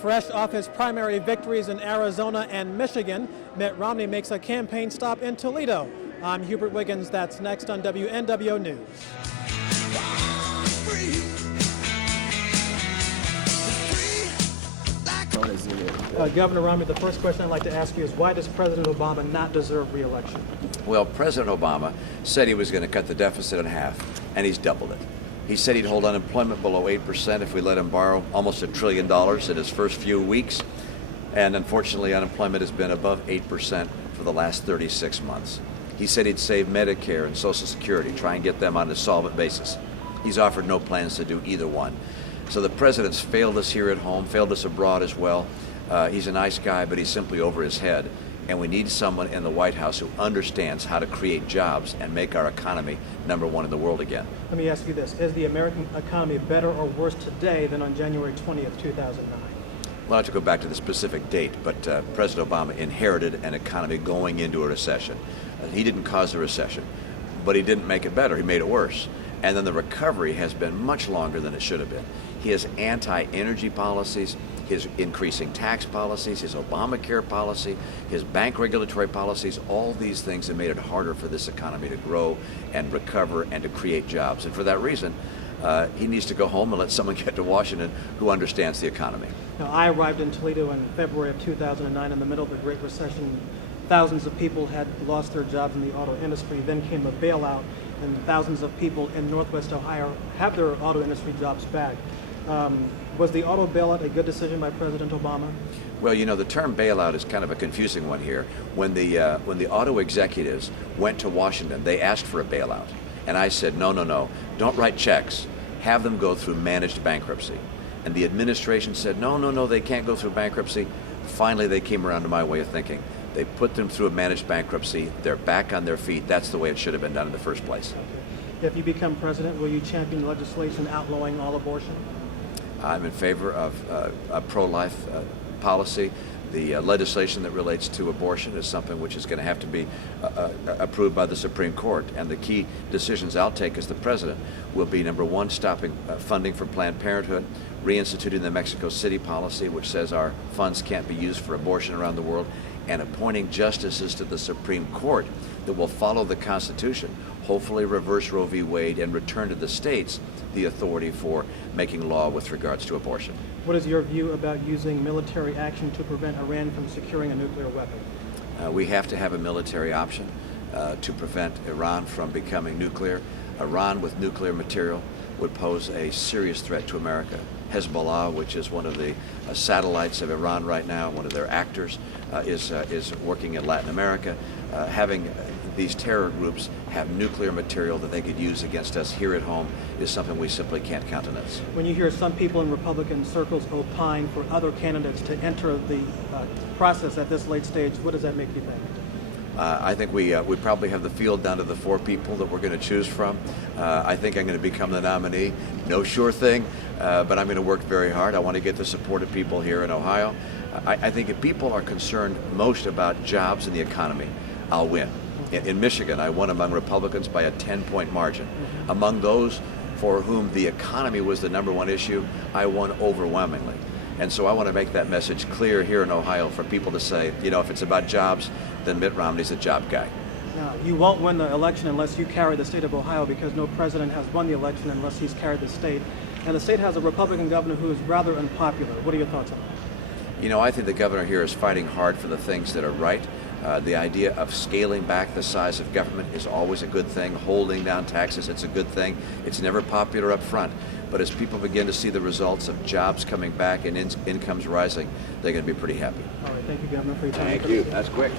Fresh off his primary victories in Arizona and Michigan, Mitt Romney makes a campaign stop in Toledo. I'm Hubert Wiggins. That's next on WNWO News. Governor Romney, the first question I'd like to ask you is, why does President Obama not deserve re-election? Well, President Obama said he was going to cut the deficit in half, and he's doubled it. He said he'd hold unemployment below 8% if we let him borrow almost $1 trillion in his first few weeks. And unfortunately, unemployment has been above 8% for the last 36 months. He said he'd save Medicare and Social Security, try and get them on a solvent basis. He's offered no plans to do either one. So the president's failed us here at home, failed us abroad as well. He's a nice guy, but he's simply over his head. And we need someone in the White House who understands how to create jobs and make our economy #1 in the world again. Let me ask you this. Is the American economy better or worse today than on January 20th, 2009? Well, I have to go back to the specific date, but President Obama inherited an economy going into a recession. He didn't cause the recession, but he didn't make it better. He made it worse. And then the recovery has been much longer than it should have been. His anti-energy policies, his increasing tax policies, his Obamacare policy, his bank regulatory policies, all these things have made it harder for this economy to grow and recover and to create jobs. And for that reason, he needs to go home and let someone get to Washington who understands the economy. Now, I arrived in Toledo in February of 2009 in the middle of the Great Recession. Thousands of people had lost their jobs in the auto industry. Then came a bailout, and thousands of people in Northwest Ohio have their auto industry jobs back. Was the auto bailout a good decision by President Obama? Well, you know, the term bailout is kind of a confusing one here. When the auto executives went to Washington, they asked for a bailout. And I said, no, don't write checks. Have them go through managed bankruptcy. And the administration said, no, they can't go through bankruptcy. Finally, they came around to my way of thinking. They put them through a managed bankruptcy. They're back on their feet. That's the way it should have been done in the first place. Okay. If you become president, will you champion legislation outlawing all abortion? I'm in favor of a pro-life policy. The legislation that relates to abortion is something which is going to have to be approved by the Supreme Court. And the key decisions I'll take as the president will be, #1, stopping funding for Planned Parenthood, reinstituting the Mexico City policy, which says our funds can't be used for abortion around the world, and appointing justices to the Supreme Court that will follow the Constitution, hopefully reverse Roe v. Wade, and return to the states the authority for making law with regards to abortion. What is your view about using military action to prevent Iran from securing a nuclear weapon? We have to have a military option to prevent Iran from becoming nuclear. Iran with nuclear material would pose a serious threat to America. Hezbollah, which is one of the satellites of Iran right now, one of their actors, is working in Latin America. Having these terror groups have nuclear material that they could use against us here at home is something we simply can't countenance. When you hear some people in Republican circles opine for other candidates to enter the process at this late stage, what does that make you think? I think we probably have the field down to the 4 people that we're going to choose from. I think I'm going to become the nominee. No sure thing, but I'm going to work very hard. I want to get the support of people here in Ohio. I think if people are concerned most about jobs and the economy, I'll win. In Michigan, I won among Republicans by a 10-point margin. Among those for whom the economy was the #1 issue, I won overwhelmingly. And so I want to make that message clear here in Ohio for people to say, you know, if it's about jobs, then Mitt Romney's a job guy. Now, you won't win the election unless you carry the state of Ohio, because no president has won the election unless he's carried the state. And the state has a Republican governor who is rather unpopular. What are your thoughts on that? You know, I think the governor here is fighting hard for the things that are right. The idea of scaling back the size of government is always a good thing. Holding down taxes, it's a good thing. It's never popular up front. But as people begin to see the results of jobs coming back and incomes rising, they're going to be pretty happy. All right, thank you, Governor, for your time. Thank you. That's quick.